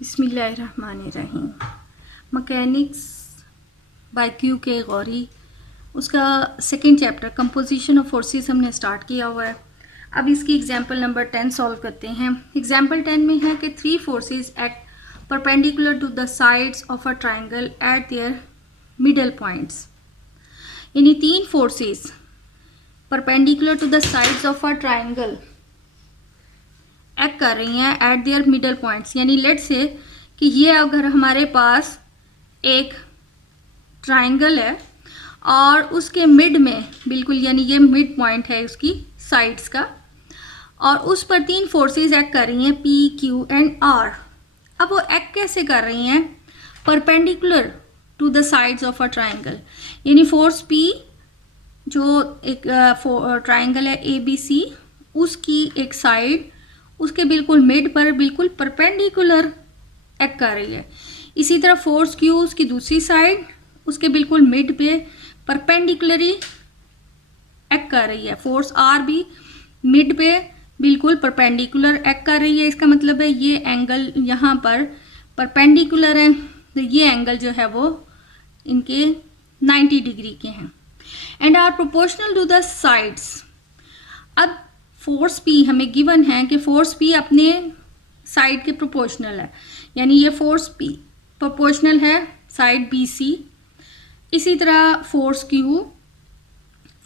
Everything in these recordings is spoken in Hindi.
बिस्मिल्लाहिर्रहमानिर्रहीम। मैकेनिक्स बाय क्यू के गौरी, उसका second chapter composition of forces हमने स्टार्ट किया हुआ है। अब इसकी एग्जांपल नंबर 10 सॉल्व करते हैं। एग्जांपल 10 में है कि 3 forces at perpendicular to the sides of a triangle at their middle points. यानी 3 forces perpendicular to the sides of a triangle act कर रही हैं एट देयर मिडल पॉइंट्स। यानी लेट से कि ये अगर हमारे पास एक ट्राइंगल है और उसके मिड में बिल्कुल, यानी ये मिड पॉइंट है उसकी साइड्स का, और उस पर 3 फोर्सेस एक्ट कर रही हैं पी, क्यू एंड आर। अब वो एक्ट कैसे कर रही हैं? Perpendicular to the sides of a triangle. यानी फोर्स पी जो एक ट्राइंगल है ए बी सी, उसकी एक साइड उसके बिल्कुल मिड पर बिल्कुल परपेंडिकुलर एक्ट कर रही है। इसी तरह फोर्स क्यू उसकी दूसरी साइड उसके बिल्कुल मिड पे परपेंडिकुलरली एक्ट कर रही है। फोर्स आर भी मिड पे बिल्कुल परपेंडिकुलर एक्ट कर रही है। इसका मतलब है ये एंगल यहाँ पर परपेंडिकुलर है, तो ये एंगल जो है वो इनके 90 डिग्री के हैं and are proportional to the sides. अब फोर्स पी हमें गिवन है कि फोर्स पी अपने साइड के प्रोपोर्शनल है, यानी ये फोर्स पी प्रोपोर्शनल है साइड बी सी। इसी तरह force Q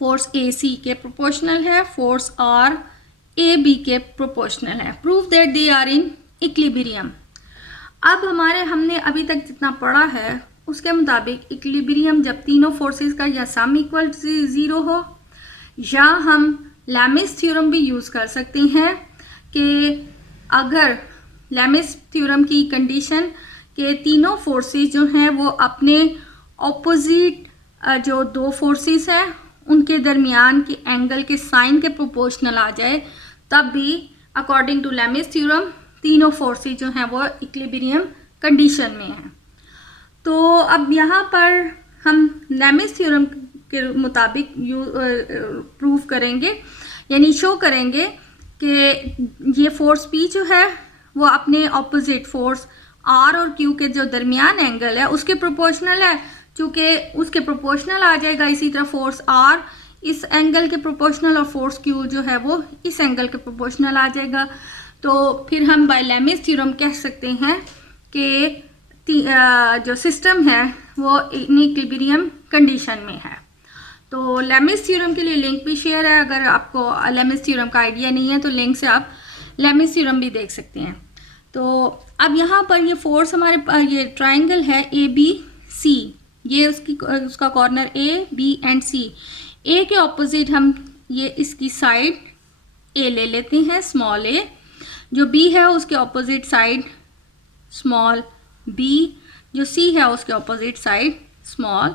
force A C के प्रोपोर्शनल है, फोर्स आर ए बी के प्रोपोर्शनल है। Prove that they are in equilibrium. अब हमने अभी तक जितना पढ़ा है उसके मुताबिक इक्विलिब्रियम जब तीनों फोर्सेस का या सम इक्वल 0 हो, या हम लैमिस थ्योरम भी यूज़ कर सकते हैं कि अगर लैमिस थ्योरम की कंडीशन के तीनों फोर्सेस जो हैं वो अपने ऑपोजिट जो 2 फोर्सेस हैं उनके दरमियान के एंगल के साइन के प्रोपोर्शनल आ जाए, तब भी अकॉर्डिंग टू लैमिस थ्योरम तीनों फोर्सेस जो हैं वो इक्विलिब्रियम कंडीशन में हैं। तो अब यहाँ पर हम लैमिस थ्योरम के मुताबिक प्रूव करेंगे, यानी शो करेंगे कि ये फोर्स पी जो है वो अपने ऑपोजिट फोर्स आर और क्यू के जो दरमियान एंगल है उसके प्रोपोर्शनल है। चूँकि उसके प्रोपोर्शनल आ जाएगा, इसी तरह फोर्स आर इस एंगल के प्रोपोर्शनल और फोर्स क्यू जो है वो इस एंगल के प्रोपोर्शनल आ जाएगा। तो फिर हम बाय लैमिस थ्योरम कह सकते हैं कि जो सिस्टम है वो इन इक्विलिब्रियम कंडीशन में है। तो लैमिस थ्योरम के लिए लिंक भी शेयर है, अगर आपको लैमिस थ्योरम का आइडिया नहीं है तो लिंक से आप लैमिस थ्योरम भी देख सकते हैं। तो अब यहाँ पर ये फोर्स हमारे ये ट्राइंगल है ए बी सी, ये उसका कॉर्नर ए बी एंड सी। ए के ऑपोजिट हम ये इसकी साइड ए ले लेते हैं, स्मॉल ए। जो बी है उसके ऑपोजिट साइड स्मॉल बी, जो सी है उसके ऑपोजिट साइड स्मॉल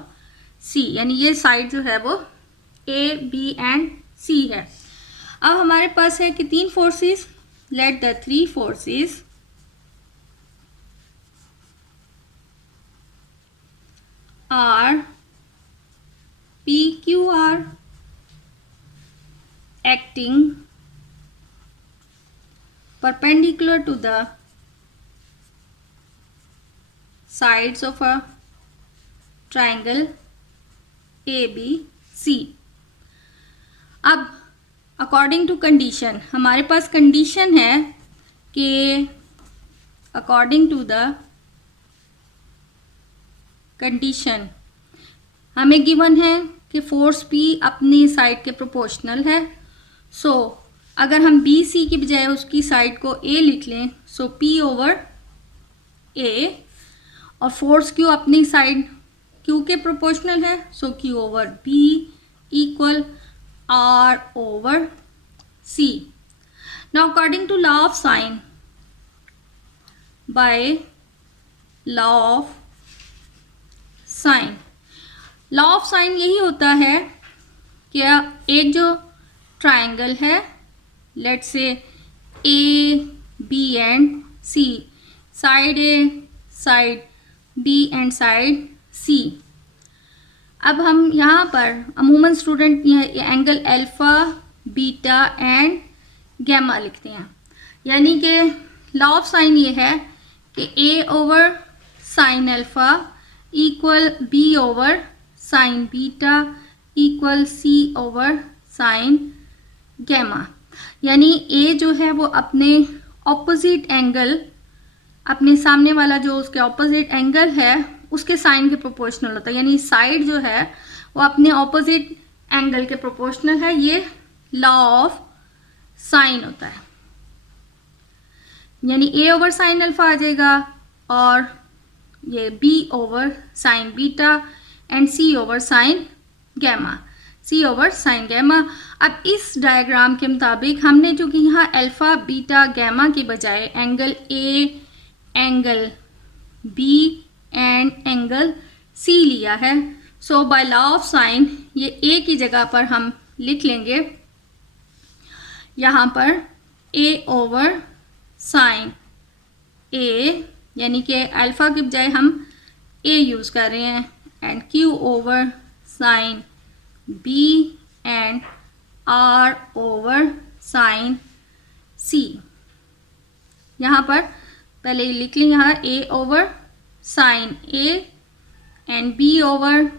सी, यानी ये साइड जो है वो ए बी एंड सी है। अब हमारे पास है कि 3 forces, let the 3 forces R P Q R acting perpendicular to the sides of a triangle ABC। अब अकॉर्डिंग टू कंडीशन हमारे पास कंडीशन है कि अकॉर्डिंग टू द कंडीशन हमें गिवन है कि फोर्स P अपनी साइड के प्रोपोर्शनल है। सो अगर हम बी सी की बजाय उसकी साइड को ए लिख लें, सो पी ओवर ए, और फोर्स क्यू अपनी साइड क्यू के प्रोपोर्शनल है, so Q over B equal R over C. Now according to law of sine, by law of sine, law of sine यही होता है कि एक जो ट्राइंगल है, let's say A B and C, side A side B and side C. अब हम यहाँ पर अमूमन स्टूडेंट ये angle alpha beta and gamma लिखते हैं, यानी कि लॉ ऑफ साइन ये है कि A over sine alpha equal B over sine beta equal C over sine gamma. यानी ए जो है वो अपने ऑपोजिट एंगल, अपने सामने वाला जो उसके ऑपोजिट एंगल है उसके साइन के प्रोपोर्शनल होता है। यानी साइड जो है वो अपने ऑपोजिट एंगल के प्रोपोर्शनल है। ये लॉ ऑफ साइन होता है। यानी ए ओवर साइन अल्फा आ जाएगा और ये B over sine beta and C over sine gamma, C over sine gamma. अब इस डायग्राम के मुताबिक हमने जो कि यहाँ अल्फा बीटा गैमा के बजाय angle A, angle B and angle C लिया है। So by law of sine ये ए की जगह पर हम लिख लेंगे यहाँ पर ए ओवर साइन ए, यानी कि अल्फा के बजाय हम ए यूज़ कर रहे हैं, and Q over sine B and R over sine C. यहाँ पर पहले लिख लें, यहाँ A over sine A and B over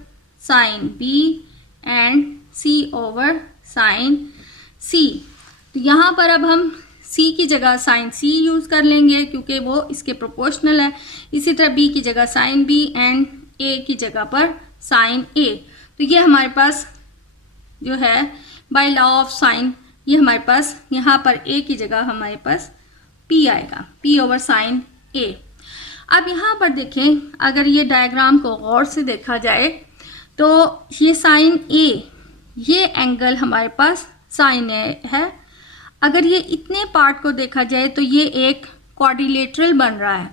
sine B and C over sine C. तो यहाँ पर अब हम सी की जगह साइन सी यूज़ कर लेंगे क्योंकि वो इसके प्रोपोर्शनल है। इसी तरह बी की जगह साइन बी एंड ए की जगह पर साइन ए। तो ये हमारे पास जो है बाय लॉ ऑफ साइन, ये हमारे पास यहाँ पर ए की जगह हमारे पास पी आएगा, पी ओवर साइन ए। अब यहाँ पर देखें, अगर ये डायग्राम को गौर से देखा जाए तो ये साइन ए, ये एंगल हमारे पास साइन ए है। अगर ये इतने पार्ट को देखा जाए तो ये एक क्वाड्रिलेटरल बन रहा है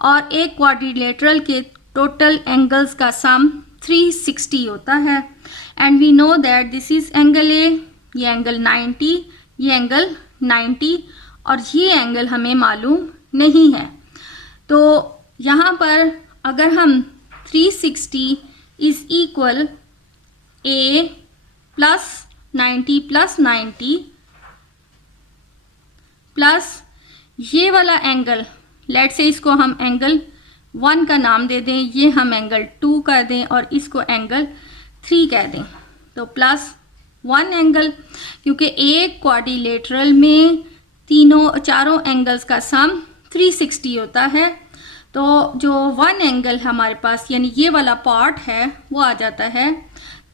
और एक क्वाड्रिलेटरल के टोटल एंगल्स का सम 360 होता है। And we know that this is angle A, ये एंगल 90, ये एंगल 90 और ये एंगल हमें मालूम नहीं है। तो यहाँ पर अगर हम 360 is equal A plus 90 plus 90 plus ये वाला एंगल, लेट से इसको हम एंगल 1 का नाम दे दें, ये हम एंगल 2 कर दें और इसको एंगल 3 कह दें, तो प्लस 1 एंगल, क्योंकि एक क्वाड्रिलेटरल में चारों एंगल्स का सम 360 होता है। तो जो 1 एंगल हमारे पास यानी ये वाला पार्ट है वो आ जाता है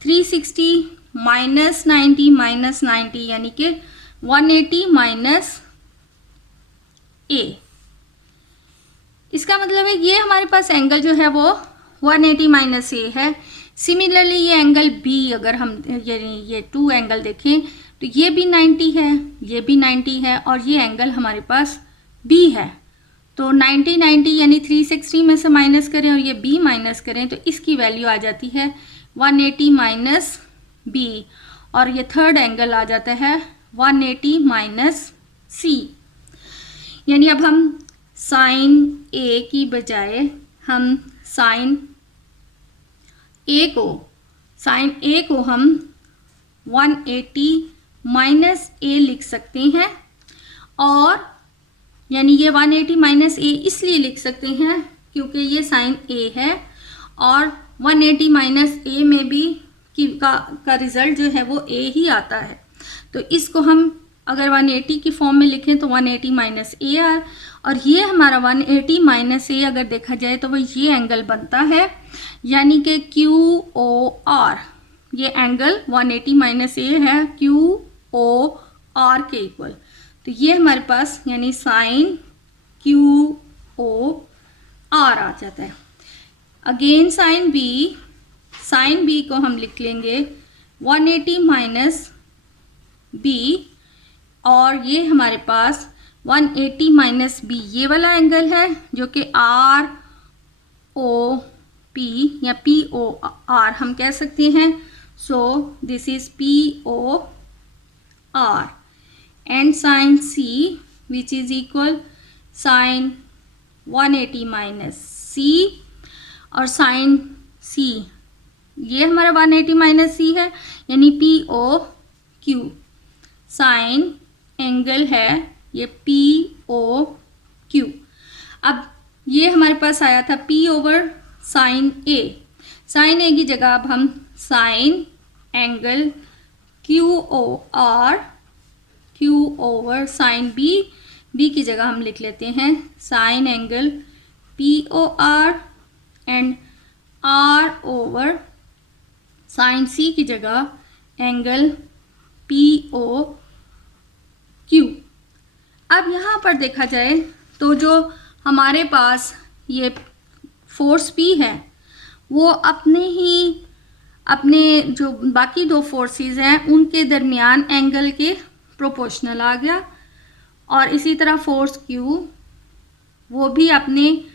360 माइनस 90 यानी कि 180 माइनस ए। इसका मतलब है ये हमारे पास एंगल जो है वो 180 माइनस ए है। सिमिलरली ये एंगल बी, अगर हम ये 2 एंगल देखें तो ये भी 90 है, ये भी 90 है और ये एंगल हमारे पास बी है। तो 90 यानी 360 में से माइनस करें और ये बी माइनस करें तो इसकी वैल्यू आ जाती है 180 माइनस बी और ये थर्ड एंगल आ जाता है 180 माइनस सी। यानी अब हम साइन ए की बजाय हम साइन ए को हम 180 माइनस ए लिख सकते हैं। और यानी ये 180 माइनस ए इसलिए लिख सकते हैं क्योंकि ये साइन ए है और 180 माइनस ए में भी का रिज़ल्ट जो है वो ए ही आता है। तो इसको हम अगर 180 की फॉर्म में लिखें तो 180 माइनस ए आर, और ये हमारा 180 माइनस ए अगर देखा जाए तो वो ये एंगल बनता है, यानी कि क्यू ओ आर। ये एंगल 180 माइनस ए है क्यू ओ आर के इक्वल। तो ये हमारे पास यानी साइन क्यू ओ आर आ जाता है। अगेन साइन बी को हम लिख लेंगे 180 माइनस बी और ये हमारे पास 180 माइनस बी ये वाला एंगल है जो कि आर ओ पी या पी ओ आर हम कह सकते हैं। So this is P O R and sine C which is equal sine 180 minus C और साइन सी ये हमारा 180 माइनस सी है यानी P O Q. Sine angle है ये पी ओ क्यू। अब ये हमारे पास आया था P over sine A। Sine A की जगह अब हम sine angle Q over sine B की जगह हम लिख लेते हैं sine angle POR and R over sine C की जगह एंगल POQ। अब यहाँ पर देखा जाए तो जो हमारे पास ये फोर्स P है वो अपने जो बाकी दो फोर्सेस हैं उनके दरमियान एंगल के प्रोपोर्शनल आ गया, और इसी तरह फोर्स Q वो भी अपने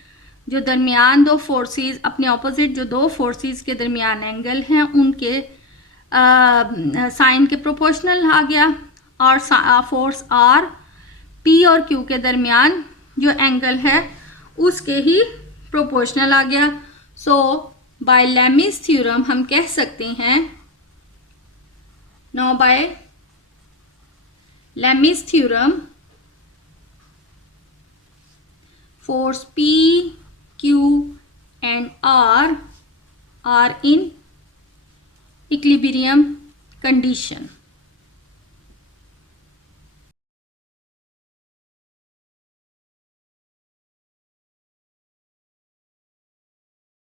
जो दरमियान दो फोर्सेस, अपने ऑपोजिट जो दो फोर्सेस के दरमियान एंगल हैं उनके साइन के प्रोपोर्शनल आ गया, और फोर्स R P और Q के दरमियान जो एंगल है उसके ही प्रोपोर्शनल आ गया। सो बाय लेमीज थ्योरम हम कह सकते हैं, now by Lami's theorem force P, Q and R are in equilibrium condition.